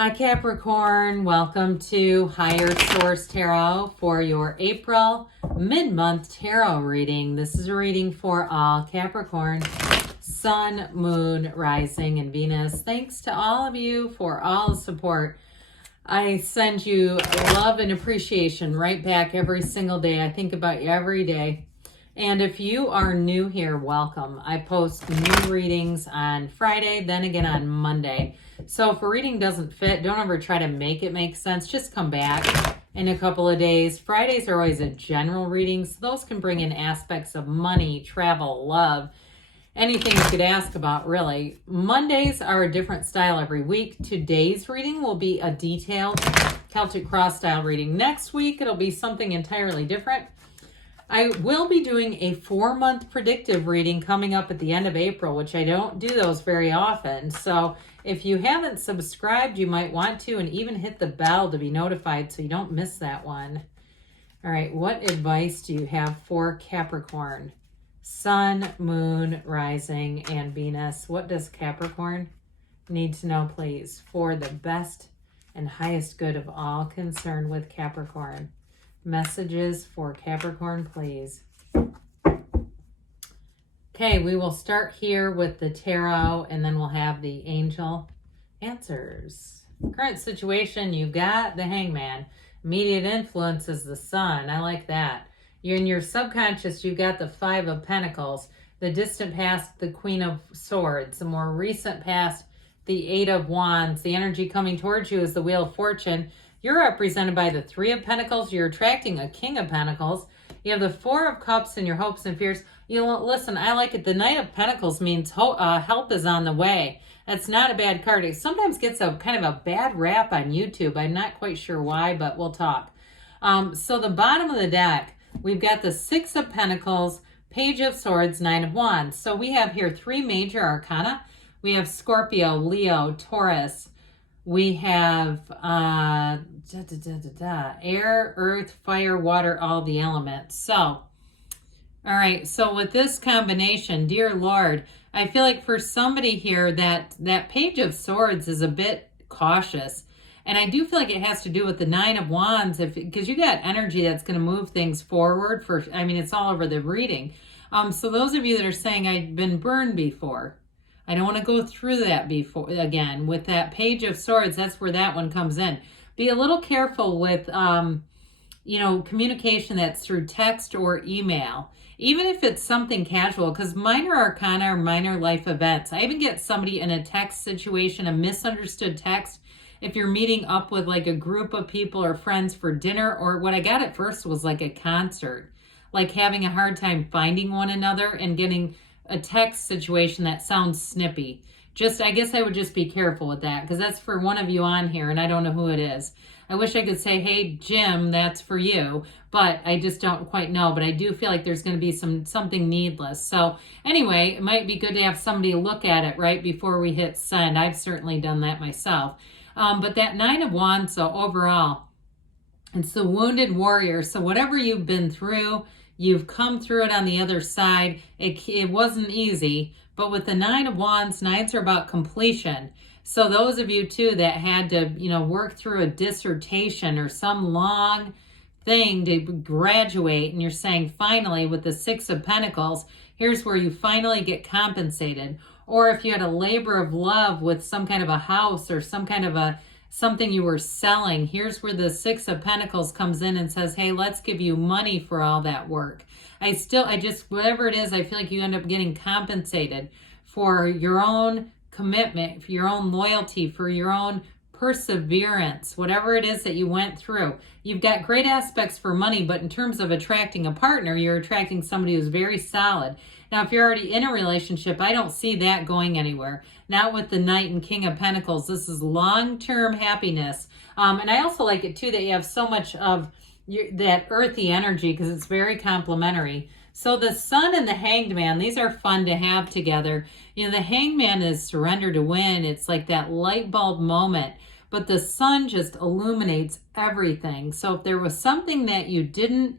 Hi Capricorn, welcome to Higher Source Tarot for your April mid-month tarot reading. This is a reading for all Capricorn, Sun, Moon, Rising, and Venus. Thanks to all of you for all the support. I send you love and appreciation right back every single day. I think about you every day. And if you are new here, welcome. I post new readings on Friday, then again on Monday. So if a reading doesn't fit, don't ever try to make it make sense. Just come back in a couple of days. Fridays are always a general reading, so those can bring in aspects of money, travel, love, anything you could ask about, really. Mondays are a different style every week. Today's reading will be a detailed Celtic Cross style reading. Next week, it'll be something entirely different. I will be doing a 4-month predictive reading coming up at the end of April, which I don't do those very often. So if you haven't subscribed, you might want to, and even hit the bell to be notified so you don't miss that one. All right, what advice do you have for Capricorn? Sun, Moon, Rising, and Venus. What does Capricorn need to know, please, for the best and highest good of all concerned with Capricorn? Messages for Capricorn, please. Okay, we will start here with the tarot, and then we'll have the angel answers. Current situation, you've got the Hangman. Immediate influence is the Sun. I like that. You're in your subconscious, you've got the 5 of Pentacles. The distant past, the Queen of Swords. The more recent past, the 8 of Wands. The energy coming towards you is the Wheel of Fortune. You're represented by the 3 of Pentacles. You're attracting a King of Pentacles. You have the 4 of Cups and your hopes and fears. Listen, I like it. The Knight of Pentacles means help is on the way. That's not a bad card. It sometimes gets a kind of a bad rap on YouTube. I'm not quite sure why, but we'll talk. So the bottom of the deck, we've got the 6 of Pentacles, Page of Swords, 9 of Wands. So we have here 3 major arcana. We have Scorpio, Leo, Taurus. We have air, earth, fire, water, all the elements. So, all right. So with this combination, dear Lord, I feel like for somebody here that Page of Swords is a bit cautious. And I do feel like it has to do with the 9 of Wands, because you got energy that's going to move things forward. It's all over the reading. So those of you that are saying I've been burned before, I don't want to go through that again. With that Page of Swords, that's where that one comes in. Be a little careful with, communication that's through text or email, even if it's something casual, because minor arcana are minor life events. I even get somebody in a text situation, a misunderstood text, if you're meeting up with like a group of people or friends for dinner, or what I got at first was like a concert, like having a hard time finding one another and getting a text situation that sounds snippy. I guess I would just be careful with that, because that's for one of you on here and I don't know who it is. I wish I could say, hey, Jim, that's for you, but I just don't quite know. But I do feel like there's going to be something needless. So anyway, it might be good to have somebody look at it right before we hit send. I've certainly done that myself. But that 9 of Wands, so overall, it's the wounded warrior. So whatever you've been through, you've come through it on the other side. It wasn't easy, but with the 9 of Wands, 9s are about completion. So those of you too that had to, work through a dissertation or some long thing to graduate, and you're saying finally with the 6 of Pentacles, here's where you finally get compensated. Or if you had a labor of love with some kind of a house or some kind of something you were selling, here's where the 6 of Pentacles comes in and says, hey, let's give you money for all that work. Whatever it is, I feel like you end up getting compensated for your own commitment, for your own loyalty, for your own perseverance, whatever it is that you went through. You've got great aspects for money, but in terms of attracting a partner, you're attracting somebody who's very solid. Now, if you're already in a relationship, I don't see that going anywhere. Not with the Knight and King of Pentacles. This is long-term happiness. And I also like it, too, that you have so much of that earthy energy, because it's very complementary. So the Sun and the Hanged Man, these are fun to have together. The Hanged Man is surrender to win. It's like that light bulb moment. But the Sun just illuminates everything. So if there was something that you didn't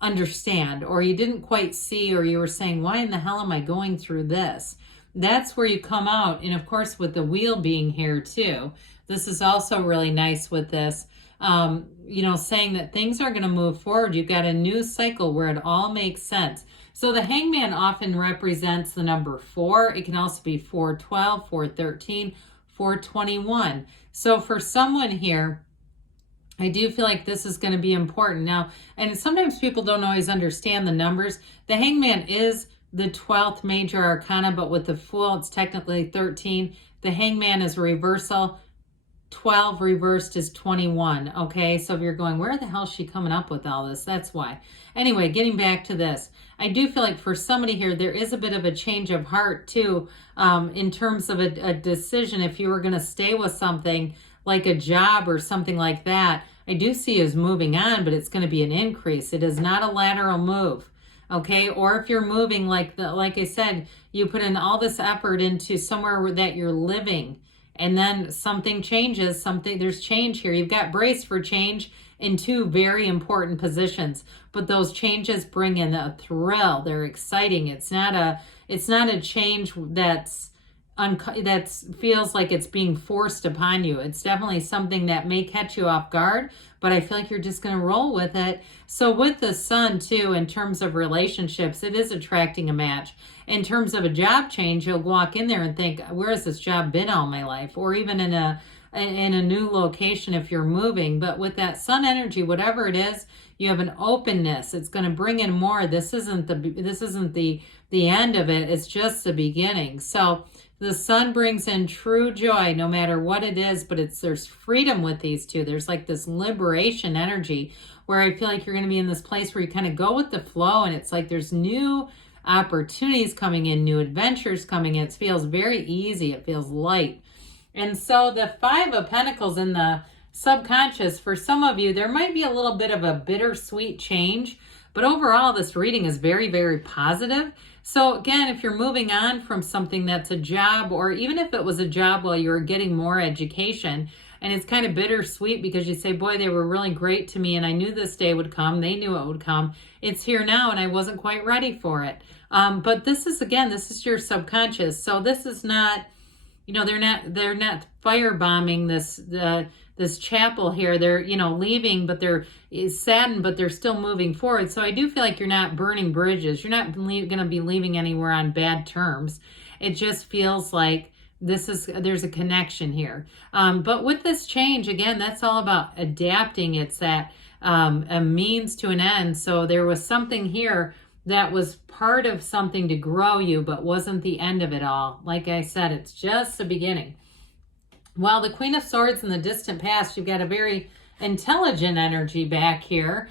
understand or you didn't quite see, or you were saying, why in the hell am I going through this? that's where you come out. And of course, with the wheel being here too, this is also really nice with this, saying that things are going to move forward. You've got a new cycle where it all makes sense. So the hangman often represents the number 4. It can also be 412, 413, 421. So for someone here, I do feel like this is going to be important. Now, and sometimes people don't always understand the numbers. The hangman is the 12th major arcana, but with the Fool, it's technically 13. The hangman is reversal. 12 reversed is 21. Okay, so if you're going, where the hell is she coming up with all this? That's why. Anyway, getting back to this, I do feel like for somebody here, there is a bit of a change of heart too, in terms of a decision. If you were going to stay with something like a job or something like that, I do see as moving on, but it's going to be an increase. It is not a lateral move. Okay, or if you're moving like I said, you put in all this effort into somewhere that you're living, and then something changes, there's change here. You've got braced for change in 2 very important positions, but those changes bring in a thrill. They're exciting. It's not a change that feels like it's being forced upon you. It's definitely something that may catch you off guard, but I feel like you're just going to roll with it. So with the sun too, in terms of relationships, it is attracting a match. In terms of a job change, you'll walk in there and think, where has this job been all my life? Or even in a new location if you're moving. But with that sun energy, whatever it is, you have an openness. It's going to bring in more. This isn't the end of it. It's just the beginning. So the sun brings in true joy no matter what it is, but there's freedom with these two. There's like this liberation energy where I feel like you're going to be in this place where you kind of go with the flow, and it's like there's new opportunities coming in, new adventures coming in. It feels very easy. It feels light. And so the 5 of Pentacles in the subconscious, for some of you, there might be a little bit of a bittersweet change, but overall this reading is very, very positive. So again, if you're moving on from something that's a job, or even if it was a job while you were getting more education, and it's kind of bittersweet because you say, boy, they were really great to me and I knew this day would come. They knew it would come. It's here now and I wasn't quite ready for it. But this is your subconscious. So this is not, they're not firebombing this chapel here. They're, leaving, but they're saddened, but they're still moving forward. So I do feel like you're not burning bridges. You're not going to be leaving anywhere on bad terms. It just feels like there's a connection here. But with this change, again, that's all about adapting. It's that a means to an end. So there was something here that was part of something to grow you, but wasn't the end of it all. Like I said, it's just the beginning. Well, the Queen of Swords in the distant past, you've got a very intelligent energy back here.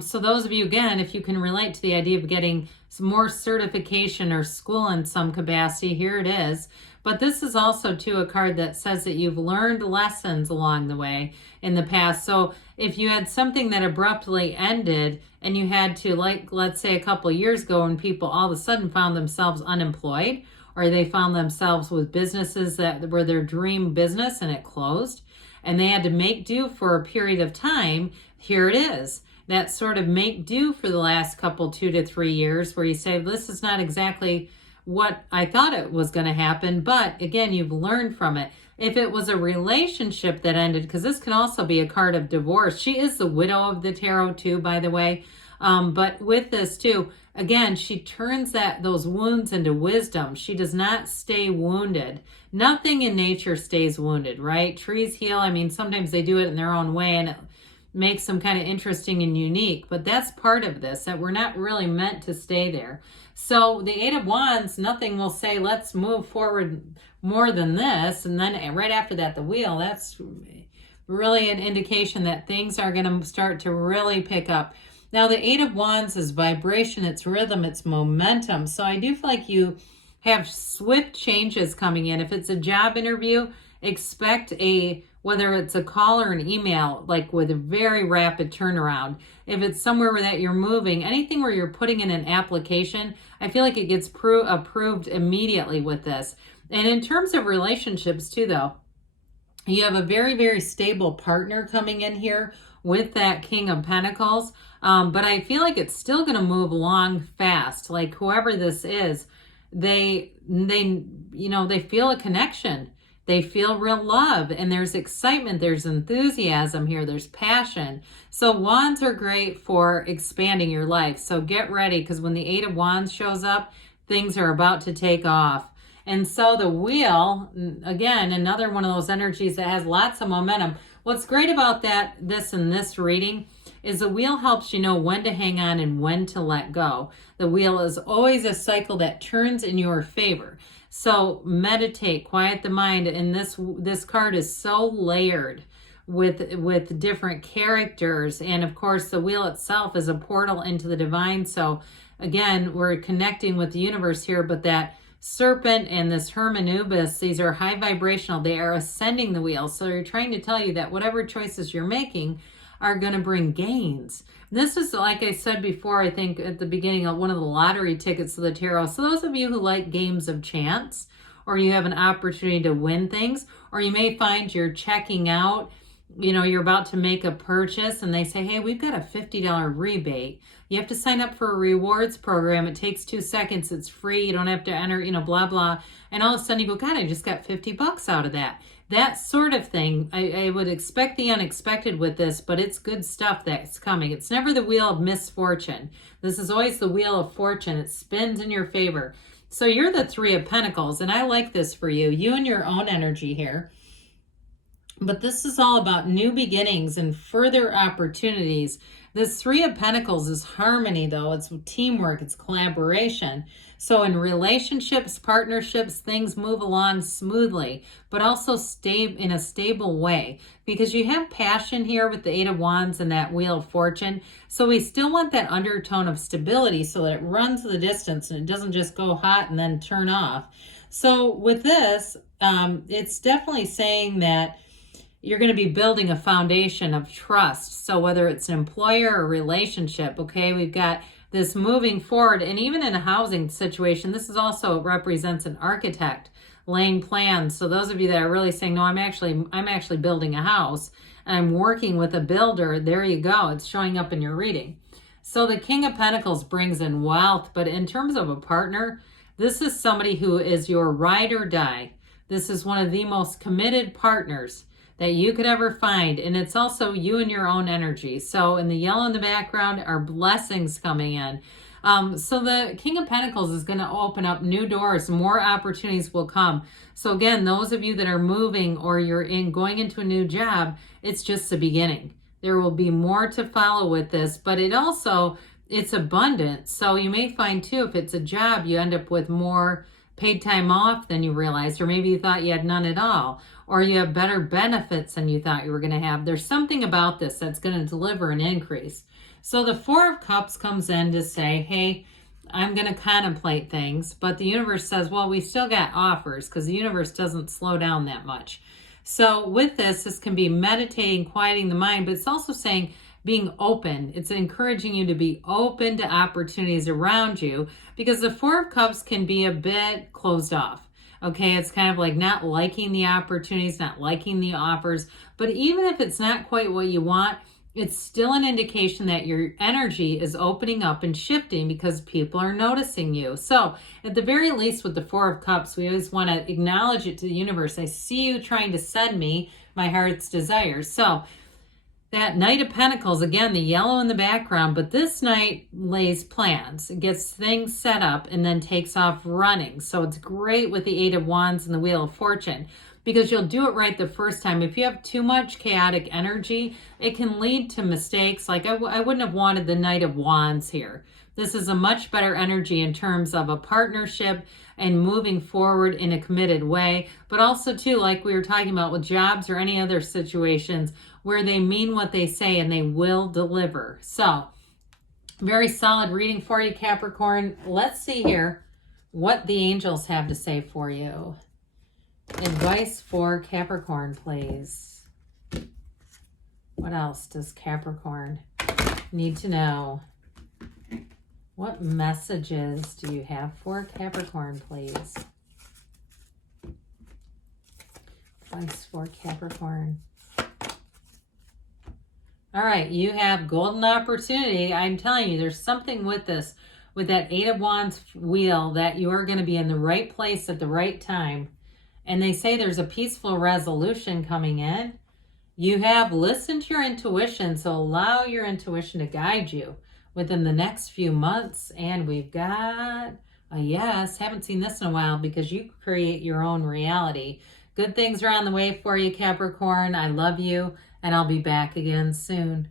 So those of you, again, if you can relate to the idea of getting some more certification or school in some capacity, here it is. But this is also, too, a card that says that you've learned lessons along the way in the past. So if you had something that abruptly ended and you had to, like, let's say a couple of years ago when people all of a sudden found themselves unemployed, or they found themselves with businesses that were their dream business and it closed, and they had to make do for a period of time, here it is. That sort of make do for the last couple, 2 to 3 years, where you say, this is not exactly what I thought it was going to happen, but again, you've learned from it. If it was a relationship that ended, because this can also be a card of divorce. She is the widow of the tarot too, by the way. But with this too, again, she turns those wounds into wisdom. She does not stay wounded. Nothing in nature stays wounded, right? Trees heal. I mean, sometimes they do it in their own way and it makes them kind of interesting and unique, but that's part of this, that we're not really meant to stay there. So the 8 of Wands, nothing will say, let's move forward more than this. And then right after that, the Wheel, that's really an indication that things are going to start to really pick up. Now, the 8 of Wands is vibration, it's rhythm, it's momentum. So I do feel like you have swift changes coming in. If it's a job interview, expect whether it's a call or an email, like with a very rapid turnaround. If it's somewhere where that you're moving, anything where you're putting in an application, I feel like it gets approved immediately with this. And in terms of relationships too, though, you have a very, very stable partner coming in here with that King of Pentacles. But I feel like it's still going to move along fast. Like whoever this is, they feel a connection. They feel real love, and there's excitement, there's enthusiasm here, there's passion. So wands are great for expanding your life. So get ready, because when the 8 of Wands shows up, things are about to take off. And so the wheel, again, another one of those energies that has lots of momentum. What's great about this reading is the wheel helps you know when to hang on and when to let go. The wheel is always a cycle that turns in your favor. So meditate, quiet the mind, and this card is so layered with different characters, and of course the wheel itself is a portal into the divine. So again, we're connecting with the universe here, but that serpent and this Hermanubis, these are high vibrational. They are ascending the wheel. So they're trying to tell you that whatever choices you're making are going to bring gains. This is, like I said before, I think at the beginning, of one of the lottery tickets of the tarot. So those of you who like games of chance, or you have an opportunity to win things, or you may find you're checking out, you're about to make a purchase and they say, hey, we've got a $50 rebate. You have to sign up for a rewards program. It takes 2 seconds. It's free. You don't have to enter, blah, blah. And all of a sudden you go, God, I just got $50 out of that. That sort of thing. I would expect the unexpected with this, but it's good stuff that's coming. It's never the wheel of misfortune. This is always the wheel of fortune. It spins in your favor. So you're the 3 of Pentacles, and I like this for you. You and your own energy here. But this is all about new beginnings and further opportunities. This 3 of Pentacles is harmony, though. It's teamwork. It's collaboration. So in relationships, partnerships, things move along smoothly, but also stay in a stable way, because you have passion here with the 8 of Wands and that Wheel of Fortune. So we still want that undertone of stability so that it runs the distance and it doesn't just go hot and then turn off. So with this, it's definitely saying that you're going to be building a foundation of trust. So whether it's an employer or relationship, okay, we've got this moving forward. And even in a housing situation, this is also represents an architect laying plans. So those of you that are really saying, no, I'm actually building a house and I'm working with a builder, there you go. It's showing up in your reading. So the King of Pentacles brings in wealth, but in terms of a partner, this is somebody who is your ride or die. This is one of the most committed partners that you could ever find. And it's also you and your own energy. So in the yellow in the background are blessings coming in. So the King of Pentacles is going to open up new doors. More opportunities will come. So again, those of you that are moving or you're going into a new job, it's just the beginning. There will be more to follow with this, but it's abundant. So you may find too, if it's a job, you end up with more paid time off than you realized, or maybe you thought you had none at all, or you have better benefits than you thought you were going to have. There's something about this that's going to deliver an increase. So the 4 of Cups comes in to say, hey, I'm going to contemplate things, but the universe says, well, we still got offers, because the universe doesn't slow down that much. So with this can be meditating, quieting the mind, but it's also saying being open. It's encouraging you to be open to opportunities around you, because the 4 of Cups can be a bit closed off. Okay, it's kind of like not liking the opportunities, not liking the offers, but even if it's not quite what you want, it's still an indication that your energy is opening up and shifting because people are noticing you. So at the very least with the 4 of Cups, we always want to acknowledge it to the universe. I see you trying to send me my heart's desires. So that Knight of Pentacles, again, the yellow in the background, but this knight lays plans, gets things set up, and then takes off running. So it's great with the 8 of Wands and the Wheel of Fortune, because you'll do it right the first time. If you have too much chaotic energy, it can lead to mistakes. Like I wouldn't have wanted the Knight of Wands here. This is a much better energy in terms of a partnership and moving forward in a committed way, but also too, like we were talking about with jobs or any other situations where they mean what they say and they will deliver. So very solid reading for you, Capricorn. Let's see here what the angels have to say for you. Advice for Capricorn, please. What else does Capricorn need to know? What messages do you have for Capricorn, please? Advice for Capricorn. All right, you have golden opportunity. I'm telling you, there's something with this, with that Eight of Wands wheel that you are going to be in the right place at the right time. And they say there's a peaceful resolution coming in. You have listened to your intuition, so allow your intuition to guide you within the next few months. And we've got a yes. Haven't seen this in a while because you create your own reality. Good things are on the way for you, Capricorn. I love you, and I'll be back again soon.